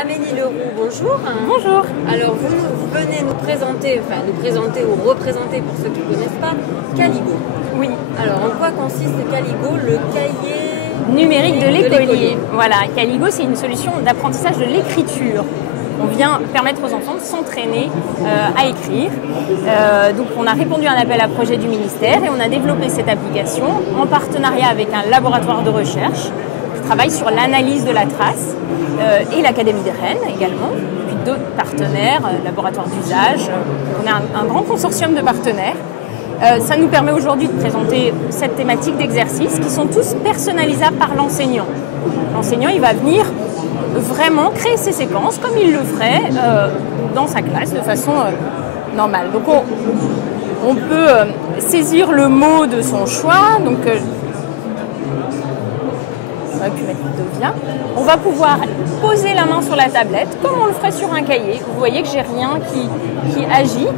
Amélie Leroux, bonjour. Bonjour. Alors vous venez nous présenter ou représenter pour ceux qui ne connaissent pas, Caligo. Oui. Alors en quoi consiste Caligo, le cahier numérique de l'écolier? Voilà, Caligo c'est une solution d'apprentissage de l'écriture. On vient permettre aux enfants de s'entraîner à écrire. Donc on a répondu à un appel à projet du ministère et on a développé cette application en partenariat avec un laboratoire de recherche qui travaille sur l'analyse de la trace et l'Académie des Rennes également, puis d'autres partenaires, laboratoires d'usage. On a un grand consortium de partenaires. Ça nous permet aujourd'hui de présenter cette thématique d'exercices qui sont tous personnalisables par l'enseignant. L'enseignant, il va venir vraiment créer ses séquences comme il le ferait dans sa classe de façon normale. Donc on peut saisir le mot de son choix. Donc on va pu mettre devient. On va pouvoir poser la main sur la tablette comme on le ferait sur un cahier. Vous voyez que j'ai rien qui agit,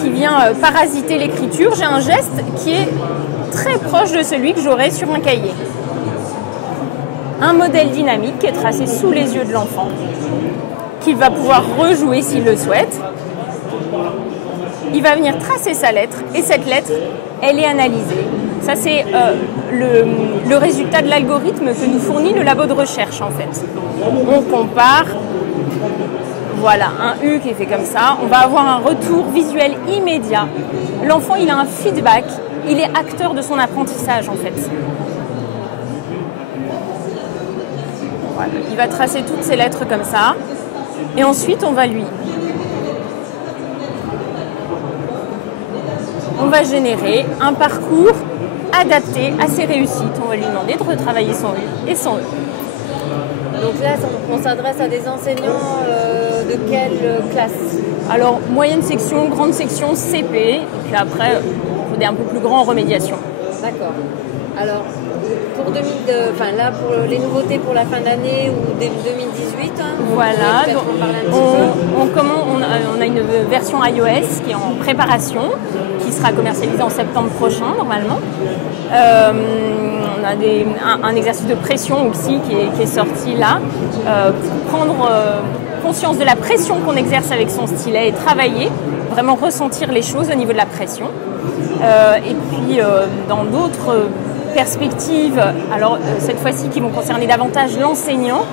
qui vient parasiter l'écriture. J'ai un geste qui est très proche de celui que j'aurais sur un cahier. Un modèle dynamique qui est tracé sous les yeux de l'enfant, qu'il va pouvoir rejouer s'il le souhaite. Il va venir tracer sa lettre et cette lettre, elle est analysée. Ça, c'est le résultat de l'algorithme que nous fournit le labo de recherche, en fait. On compare, voilà, un U qui est fait comme ça. On va avoir un retour visuel immédiat. L'enfant, il a un feedback. Il est acteur de son apprentissage, en fait. Voilà. Il va tracer toutes ces lettres comme ça. Et ensuite, on va générer un parcours adapté à ses réussites. On va lui demander de retravailler son U et son E. Donc là, on s'adresse à des enseignants de quelle classe? Alors, moyenne section, grande section, CP. Et puis après, pour des un peu plus grands en remédiation. D'accord. Alors, pour les nouveautés pour la fin d'année ou début 2018, voilà, donc on a une version iOS qui est en préparation, qui sera commercialisée en septembre prochain normalement. On a un exercice de pression aussi qui est sorti là, pour prendre conscience de la pression qu'on exerce avec son stylet et travailler, vraiment ressentir les choses au niveau de la pression. Et puis dans d'autres perspectives, alors cette fois-ci qui vont concerner davantage l'enseignant,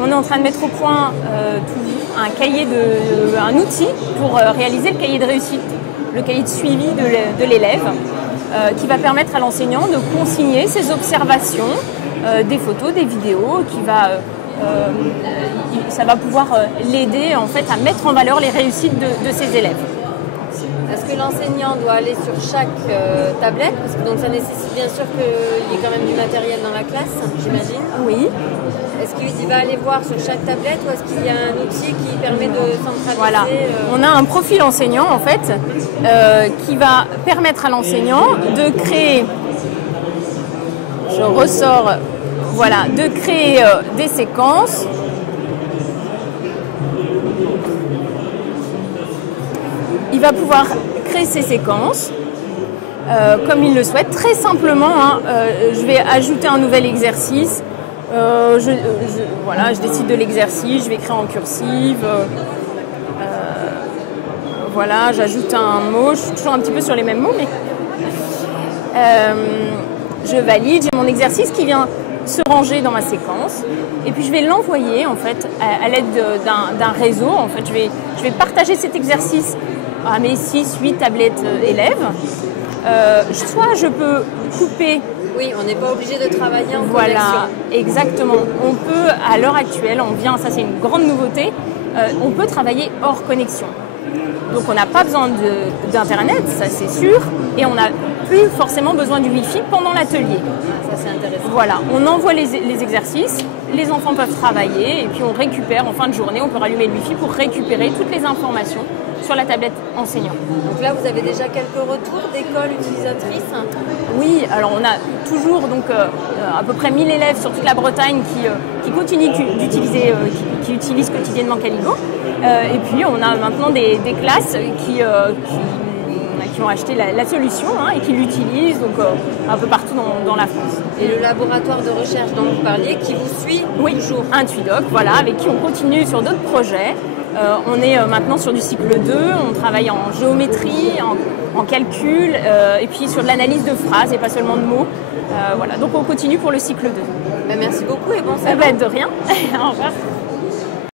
on est en train de mettre au point un outil pour réaliser le cahier de réussite, le cahier de suivi de l'élève, qui va permettre à l'enseignant de consigner ses observations, des photos, des vidéos, ça va pouvoir l'aider en fait à mettre en valeur les réussites de ses élèves. Est-ce que l'enseignant doit aller sur chaque tablette? Parce que donc ça nécessite bien sûr qu'il y ait quand même du matériel dans la classe, j'imagine. Oui. Est-ce qu'il va aller voir sur chaque tablette ou est-ce qu'il y a un outil qui permet de centraliser? Voilà. On a un profil enseignant en fait qui va permettre à l'enseignant de créer, de créer des séquences. Il va pouvoir créer ses séquences comme il le souhaite. Très simplement, je vais ajouter un nouvel exercice. Je décide de l'exercice, je vais écrire en cursive. J'ajoute un mot. Je suis toujours un petit peu sur les mêmes mots, mais je valide. J'ai mon exercice qui vient se ranger dans ma séquence. Et puis je vais l'envoyer en fait à l'aide d'un réseau. En fait, je vais partager cet exercice à mes 6-8 tablettes élèves. Soit je peux couper. Oui, on n'est pas obligé de travailler en connexion. Voilà, exactement. On peut, à l'heure actuelle, ça c'est une grande nouveauté, on peut travailler hors connexion. Donc on n'a pas besoin d'internet, ça c'est sûr, et on n'a plus forcément besoin du Wi-Fi pendant l'atelier. Ça c'est intéressant. Voilà, on envoie les exercices, les enfants peuvent travailler, et puis on récupère en fin de journée, on peut rallumer le Wi-Fi pour récupérer toutes les informations sur la tablette enseignant. Donc là, vous avez déjà quelques retours d'écoles utilisatrices? Oui, alors on a toujours à peu près 1000 élèves sur toute la Bretagne qui continuent d'utiliser, qui utilisent quotidiennement Caligo. Et puis on a maintenant des classes qui qui ont acheté la solution et qui l'utilisent donc, un peu partout dans la France. Et le laboratoire de recherche dont vous parliez, qui vous suit toujours? Intuidoc, voilà, avec qui on continue sur d'autres projets. On est maintenant sur du cycle 2, on travaille en géométrie, en calcul, et puis sur de l'analyse de phrases et pas seulement de mots. Voilà, donc on continue pour le cycle 2. Merci beaucoup et bon salon. De rien. Au revoir.